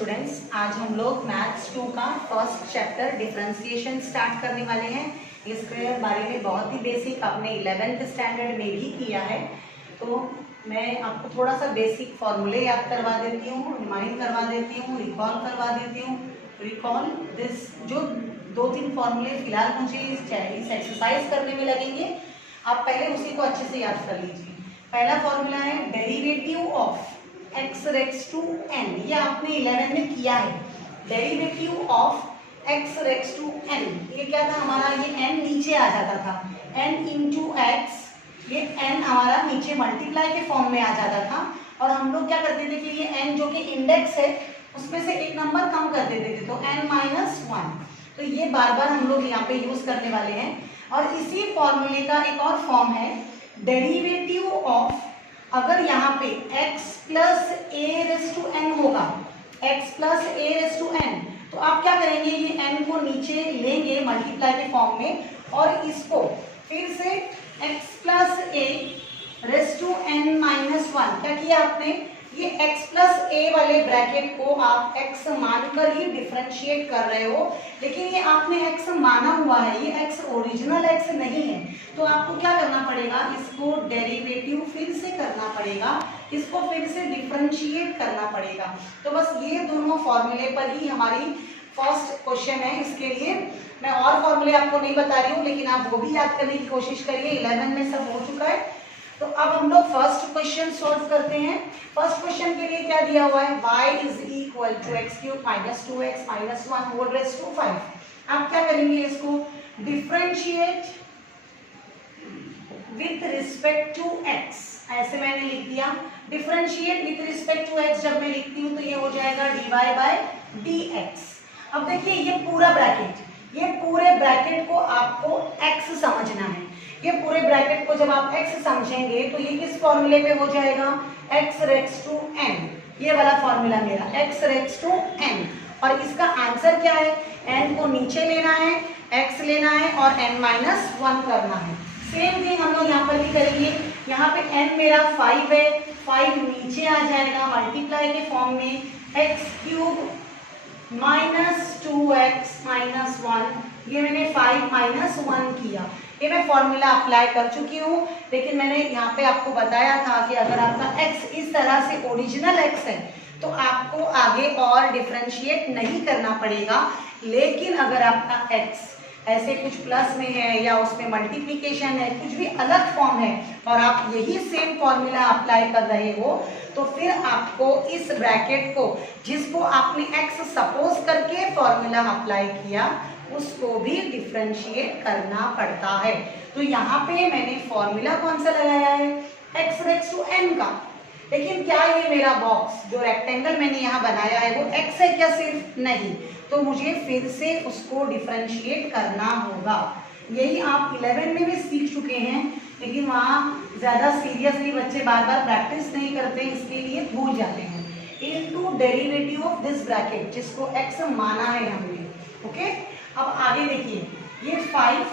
Students, आज हम लोग मैथ्स 2 का फर्स्ट चैप्टर डिफरेंशिएशन स्टार्ट करने वाले हैं। इसके बारे में बहुत ही बेसिक आपने 11th स्टैंडर्ड में भी किया है, तो मैं आपको थोड़ा सा बेसिक फॉर्मूले याद करवा देती हूँ, रिमाइंड करवा देती हूँ, रिकॉल करवा देती हूँ। रिकॉल दिस जो 2-3 फॉर्मूले फिलहाल मुझे इस एक्सरसाइज करने में लगेंगे, आप पहले उसी को अच्छे से याद कर लीजिए। पहला फॉर्मूला है derivative of x raise to n, ये आपने 11 में किया है। Derivative of x raise to n, ये क्या था हमारा, ये n नीचे आ जाता था, n इंटू एक्स, ये n हमारा नीचे मल्टीप्लाई के फॉर्म में आ जाता था। और हम लोग क्या करते थे कि ये n जो कि इंडेक्स है उसमें से एक नंबर कम कर देते थे, तो n-1। तो ये बार बार हम लोग यहाँ पे यूज करने वाले हैं। और इसी फॉर्मूले का एक और फॉर्म है डेरिवेटिव ऑफ, अगर यहाँ पे x plus a raise to n होगा, x plus a raise to n, तो आप क्या करेंगे, ये n को नीचे लेंगे मल्टीप्लाई के फॉर्म में और इसको फिर से x plus a raise to n minus 1, क्या किया आपने, ये x प्लस ए वाले ब्रैकेट को आप x मानकर ही डिफरेंशिएट कर रहे हो, लेकिन ये आपने x माना हुआ है, ये x ओरिजिनल x नहीं है। तो आपको क्या करना पड़ेगा, इसको डेरिवेटिव फिर से करना पड़ेगा, इसको फिर से डिफरेंशिएट करना पड़ेगा। तो बस ये दोनों फॉर्मूले पर ही हमारी फर्स्ट क्वेश्चन है। इसके लिए मैं और फॉर्मूले आपको नहीं बता रही हूँ, लेकिन आप वो भी याद करने की कोशिश करिए, 11 में सब हो चुका है। तो अब हम लोग फर्स्ट क्वेश्चन सॉल्व करते हैं। फर्स्ट क्वेश्चन के लिए क्या दिया हुआ है, y is equal to x cube minus 2x minus 1 whole raise to 5। आप क्या करेंगे, इसको differentiate with respect to x, ऐसे मैंने लिख दिया। Differentiate with respect to x जब मैं लिखती हूँ तो ये हो जाएगा dy बाय dx। अब देखिए ये पूरा ब्रैकेट, ये पूरे ब्रैकेट को आपको x समझना है। ये पूरे ब्रैकेट को जब आप x समझेंगे तो ये किस फॉर्मूले पे हो जाएगा, x रेक्स टू n, ये वाला फॉर्मूला मेरा x रेक्स टू n। और इसका आंसर क्या है, n को नीचे लेना है, x लेना है और n-1 करना है। सेम थिंग हम लोग यहाँ पर भी करेंगे। यहाँ पे n मेरा 5 है, 5 नीचे आ जाएगा मल्टीप्लाई के फॉर्म में, x cube minus 2x minus 1, ये मैंने 5 माइनस 1 किया। ये मैं फॉर्मूला अप्लाई कर चुकी हूँ, लेकिन मैंने यहाँ पे आपको बताया था कि अगर आपका x इस तरह से ओरिजिनल x है तो आपको आगे और डिफरेंशिएट नहीं करना पड़ेगा। लेकिन अगर आपका x ऐसे कुछ प्लस में है या उसमें मल्टीप्लिकेशन है, कुछ भी अलग फॉर्म है और आप यही सेम फॉर्मूला अप्लाई कर रहे हो, तो फिर आपको इस ब्रैकेट को, जिसको आपने x सपोज करके फॉर्मूला अप्लाई किया, उसको भी डिफरेंशिएट करना पड़ता है। तो यहाँ पे मैंने फॉर्मूला कौन सा लगाया है, x रेक्स टू n का। लेकिन क्या ये मेरा बॉक्स जो रेक्टेंगल मैंने यहाँ बनाया है वो x है क्या, सिर्फ नहीं, तो मुझे फिर से उसको डिफरेंशिएट करना होगा। यही आप 11 में भी सीख चुके हैं, लेकिन वहाँ ज़्यादा सीरियसली बच्चे बार बार प्रैक्टिस नहीं करते, इसके लिए भूल जाते हैं। Into derivative of this bracket, जिसको x माना है हमने। ओके, अब आगे देखिए, ये 5,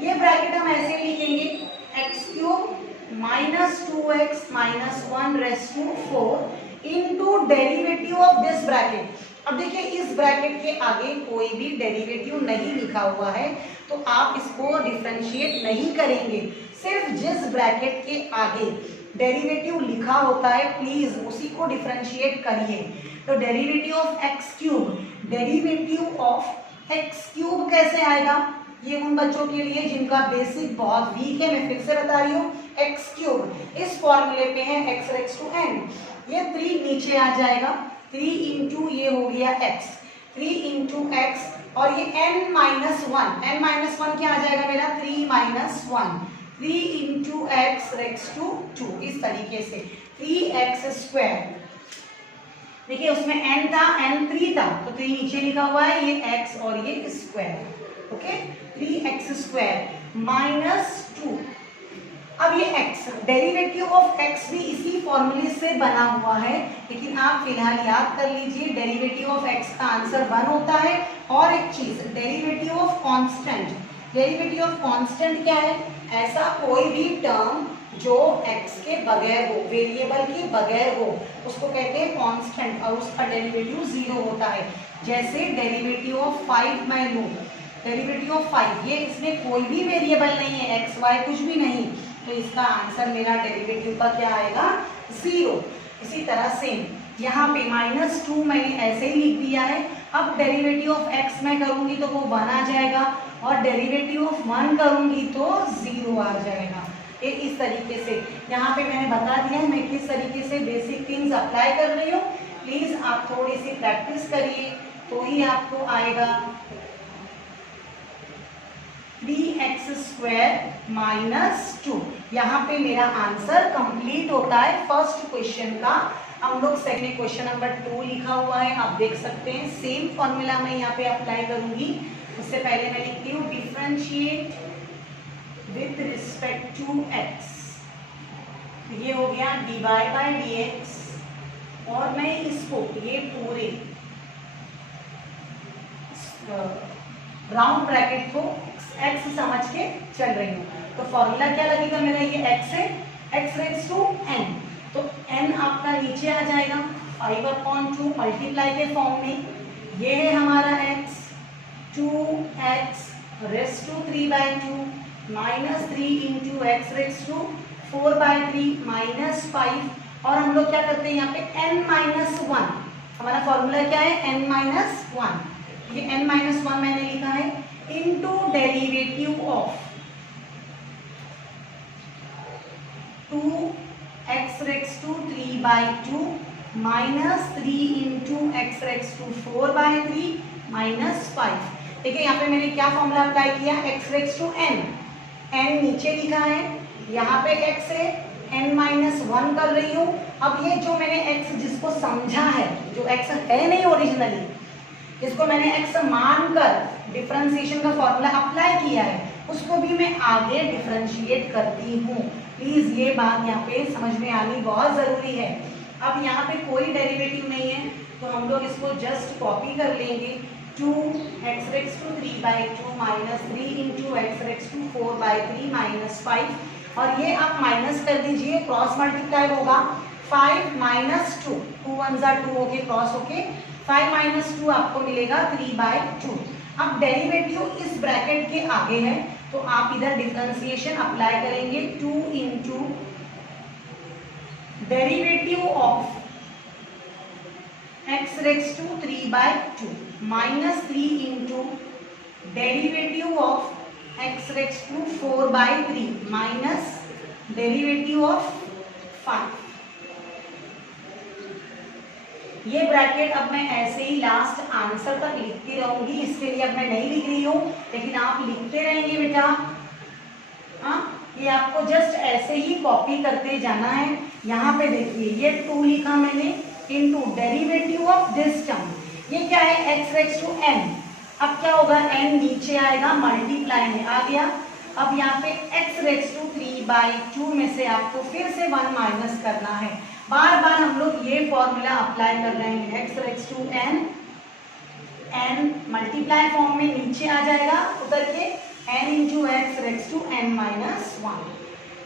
ये ब्रैकेट हम ऐसे लिखेंगे, x cube minus 2x minus 1 raise to 4 into derivative of this bracket. अब देखिए इस ब्रैकेट के आगे कोई भी डेरिवेटिव नहीं लिखा हुआ है, तो आप इसको डिफरेंशिएट नहीं करेंगे। सिर्फ जिस ब्रैकेट के आगे डेरिवेटिव लिखा होता है प्लीज उसी को डिफरेंशिएट करिए। तो derivative of x cube, derivative of x cube कैसे आएगा, ये उन बच्चों के लिए जिनका बेसिक बहुत वीक है, मैं फिर से बता रही हूँ, एक्स क्यूब इस फॉर्मूले पे है x रेक्स टू n, ये 3 नीचे आ जाएगा, 3 इंटू ये हो गया x, 3 इंटू x और ये n-1, n-1 क्या आ जाएगा मेरा, 3-1, 3 इंटू एक्स रेक्स टू 2, इस तरीके से 3x स्क्वायर। देखिए उसमें n था, n 3 था, तो 3 नीचे लिखा हुआ है, ये x और ये square. Okay, 3x square minus 2। अब ये x, डेरिवेटिव ऑफ x भी इसी फॉर्मूले से बना हुआ है, लेकिन आप फिलहाल याद कर लीजिए डेरिवेटिव ऑफ x का आंसर 1 होता है। और एक चीज, derivative of constant, derivative of constant क्या है, ऐसा कोई भी टर्म जो x के बगैर हो, वेरिएबल के बगैर हो, उसको कहते हैं कांस्टेंट और उसका डेरिवेटिव 0 होता है। जैसे डेरिवेटिव ऑफ 5 मैं लूं, डेरिवेटिव ऑफ 5, ये इसमें कोई भी वेरिएबल नहीं है, x y कुछ भी नहीं, तो इसका आंसर मेरा डेरिवेटिव का क्या आएगा, 0। इसी तरह सेम यहाँ पे -2 मैंने ऐसे ही लिख दिया है। अब डेरिवेटिव ऑफ x मैं करूंगी तो वो 1 आ जाएगा और डेरिवेटिव ऑफ 1 करूंगी तो 0 आ जाएगा। ये इस तरीके से यहाँ पे मैंने बता दिया है मैं किस तरीके से बेसिक थिंग्स अप्लाई कर रही हूँ। प्लीज आप थोड़ी सी प्रैक्टिस करिए तो ही आपको आएगा। 3x² -2, यहाँ पे मेरा आंसर कंप्लीट होता है फर्स्ट क्वेश्चन का। हम लोग सेकंड क्वेश्चन नंबर 2 लिखा हुआ है, आप देख सकते हैं। सेम फॉर्मूला मैं यहाँ पे अप्लाई करूंगी। उससे पहले मैं लिखती हूँ differentiate with respect to x, ये हो गया dy/dx, और मैं इसको ये पूरे राउंड ब्रैकेट को x समझ के चल रही हूँ। तो फॉर्मूला क्या लगेगा मेरा, ये x है, x रेज़ टू n, तो n आपका नीचे आ जाएगा 5/2 मल्टीप्लाई के फॉर्म में। ये है हमारा x, 2x raise to 3/2 -3 into x raise to 4/3 -5, और हम लोग क्या करते हैं यहाँ पे n-1, हमारा फॉर्मूला क्या है n-1, ये n-1 मैंने लिखा है into derivative of 2x raise to 3/2 -3 into x raise to 4/3 -5। देखिए यहाँ पे मैंने क्या फॉर्मूला अप्लाई किया, x raise to n, n नीचे लिखा है, यहाँ पे x है, n-1 कर रही हूँ। अब ये जो मैंने x जिसको समझा है, जो x है नहीं ओरिजिनली, इसको मैंने x मानकर डिफरेंशिएशन का फॉर्मूला अप्लाई किया है, उसको भी मैं आगे डिफरेंशिएट करती हूँ। प्लीज ये बात यहाँ पे समझ में आनी बहुत जरूरी है। अब यहाँ पे कोई डेरिवेटिव नहीं है तो हम लोग इसको जस्ट कॉपी कर लेंगे। 2x raise to 3/2 -3 into x raise to 4/3 -5, और ये आप माइनस कर दीजिए, क्रॉस मल्टीप्लाई होगा 5 - 2, 2 1 2 होके क्रॉस होके 5 - 2 आपको मिलेगा 3/2। अब डेरिवेटिव इस ब्रैकेट के आगे है तो आप इधर डिफरेंशिएशन अप्लाई करेंगे। 2 into derivative of x raise to 3/2 -3 into derivative of x raise to 4/3 minus derivative of 5। ये ब्रैकेट अब मैं ऐसे ही लास्ट आंसर तक लिखती रहूंगी, इसके लिए अब मैं नहीं लिख रही हूँ, लेकिन आप लिखते रहेंगे बेटा। हाँ, ये आपको जस्ट ऐसे ही कॉपी करते जाना है। यहाँ पे देखिए ये 2 लिखा मैंने into derivative of this term, ये क्या है x रेज़ टू n। अब क्या होगा, n नीचे आएगा, मल्टीप्लाई में आ गया। अब यहाँ पे x रेज़ टू 3/2 में से आपको फिर से 1 माइनस करना है। बार बार हम लोग ये फॉर्मूला अप्लाई कर रहे हैं। x raise to n, n multiply form में नीचे आ जाएगा उधर के, n into x raise to n-1।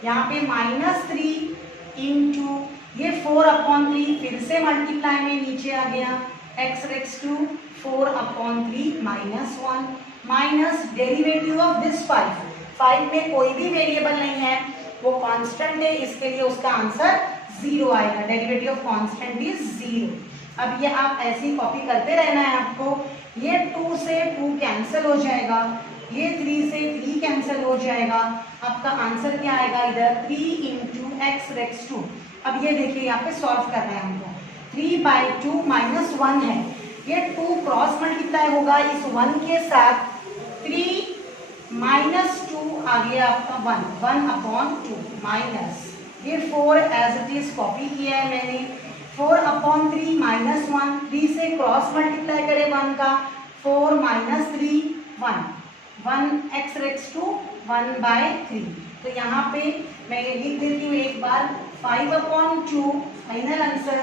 यहाँ पे -3 इंटू ये 4/3 फिर से मल्टीप्लाई में नीचे आ गया, x raise to 4/3 -1 minus derivative of this 5 में कोई भी वेरिएबल नहीं है, वो कांस्टेंट है, इसके लिए उसका आंसर 0 आएगा। Derivative of constant is 0। अब ये आप ऐसे ही कॉपी करते रहना है आपको। ये 2 से 2 कैंसिल हो जाएगा, ये 3 से 3 कैंसिल हो जाएगा। आपका आंसर क्या आएगा इधर 3 इंटू x रेज़ टू। अब ये देखिए यहाँ पे सॉल्व करना है हमको। 3/2 -1 है, ये 2 क्रॉस मल्टीप्लाई होगा इस 1 के साथ, 3 -2 आ गया आपका 1/2 माइनस ये 4 एज इट इज कॉपी किया है मैंने। 4/3 -1, 3 से क्रॉस मल्टीप्लाई करें 1 का, 4 -3 1 x रेज़ टू 1/3। तो यहाँ पे मैं लिख देती हूँ एक बार, 5/2 final answer,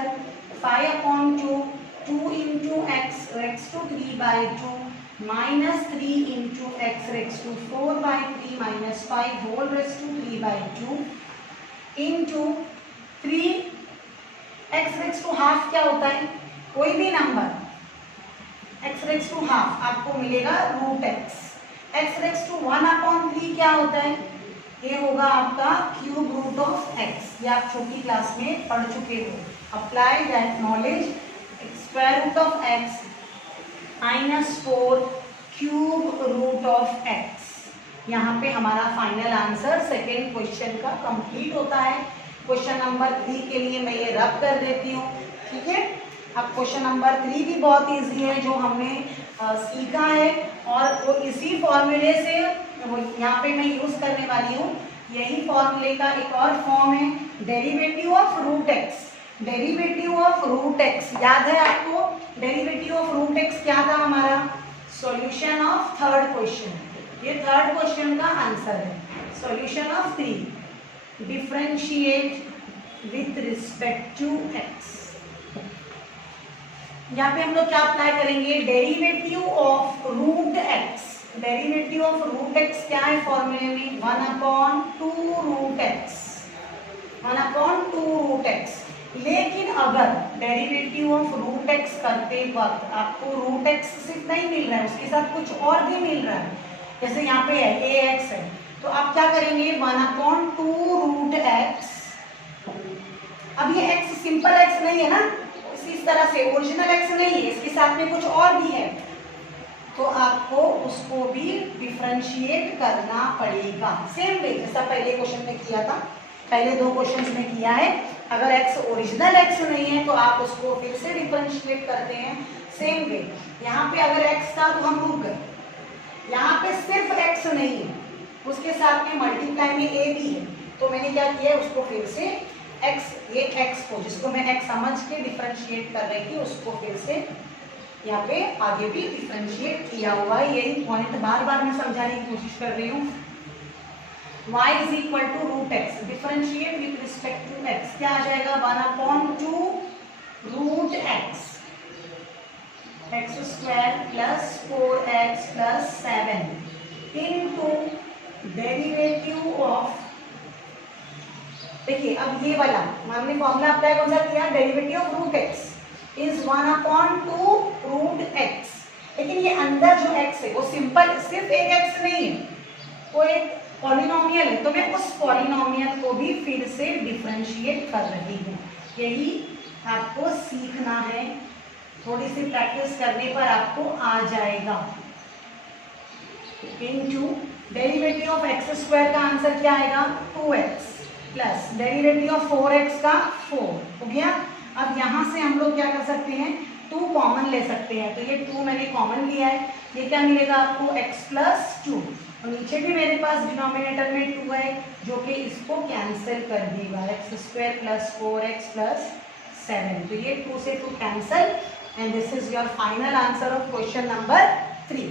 5/2 2 into x raise to 3/2 -3 into x raise to 4/3 -5 whole raise to 3/2 into 3 x raise to half क्या होता है, कोई भी number x raise to half आपको मिलेगा root x। x raise to 1/3 क्या होता है, ये होगा आपका क्यूब रूट ऑफ x। ये आप छोटी क्लास में पढ़ चुके हो। Apply that knowledge, square root of x -4 cube root of x। यहाँ पे हमारा फाइनल आंसर सेकेंड क्वेश्चन का कंप्लीट होता है। क्वेश्चन नंबर 3 के लिए मैं ये रब कर देती हूँ, ठीक है। अब क्वेश्चन नंबर 3 भी बहुत इजी है, जो हमने सीखा है, और वो इसी फॉर्मूले से यहाँ पे मैं यूज करने वाली हूँ। यही फॉर्मूले का एक और फॉर्म है, derivative of root x. Derivative of root x याद है आपको? डेरिवेटिव ऑफ रूट एक्स क्या था हमारा? Solution of third question. ये थर्ड क्वेश्चन का आंसर है। Solution of 3, differentiate with respect to x. यहाँ पे हम लोग क्या अप्लाई करेंगे? Derivative of root x. Derivative of root x क्या है फॉर्मूले में? 1/2 रूट एक्स। 1/2 root x. लेकिन अगर डेरिवेटिव ऑफ रूट एक्स करते वक्त आपको रूट एक्स सिर्फ नहीं मिल रहा है, उसके साथ कुछ और भी मिल रहा है, जैसे यहाँ पे है ए एक्स है, तो आप क्या करेंगे? 1/2 रूट एक्स। अब ये एक्स सिंपल एक्स नहीं है ना, इस तरह से ओरिजिनल एक्स नहीं है, इसके साथ में कुछ और भी है, तो आपको उसको भी डिफरेंशिएट करना पड़ेगा। सेम वे जैसा पहले क्वेश्चन में किया था, पहले 2 क्वेश्चंस में किया है। अगर x ओरिजिनल x नहीं है तो आप उसको फिर से डिफरेंशिएट करते हैं सेम वे। यहाँ पे अगर x था तो हम रुक गए, यहाँ पे सिर्फ x नहीं है, उसके साथ में मल्टीप्लाई में a भी है, तो मैंने क्या किया, उसको फिर से x, ये x को जिसको मैं x समझ के डिफरेंशिएट कर रही थी, उसको फिर से यहाँ पे आगे भी डिफरेंशिएट किया हुआ है। यही पॉइंट बार बार मैं समझाने की कोशिश कर रही हूँ। y is equal to root x, differentiate with respect to x, क्या आ जाएगा? 1/2 root x, x square plus 4x plus 7 into derivative of, देखिए अब ये वाला हमने फॉर्मूला अप्लाई कौन सा किया? Derivative of root x is 1/2 root x. लेकिन ये अंदर जो x है वो सिंपल सिर्फ एक x नहीं है, वो एक पॉलिनोमियल है, तो मैं उस पॉलिनोमियल को भी फिर से डिफरेंशिएट कर रही हूँ। यही आपको सीखना है, थोड़ी सी प्रैक्टिस करने पर आपको आ जाएगा। Into derivative of x square का आंसर क्या आएगा? 2x plus derivative of 4x का 4 हो गया। अब यहाँ से हम लोग क्या कर सकते हैं? 2 कॉमन ले सकते हैं, तो ये 2 मैंने कॉमन लिया है, ये क्या मिलेगा आपको? x प्लस 2, और नीचे भी मेरे पास डिनोमिनेटर में 2 है जो कि इसको कैंसिल कर देगा, x square plus 4x plus 7, तो ये 2 से 2 cancel, and this is your final answer of question number 3।